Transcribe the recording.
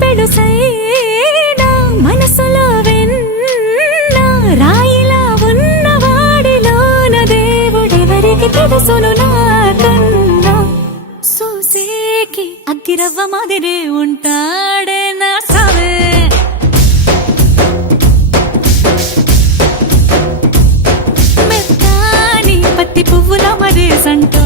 పెడుసైనా మనసులో వెన్న రాయిలా ఉన్నవాడిలోన దేవుడెవరికి తెలుసును నాకన్నా చూసేకి అగ్గిరవ్వ మాదిరే ఉంటాడే నా సావే మెత్తాని పత్తి పువ్వుల మరే సంటో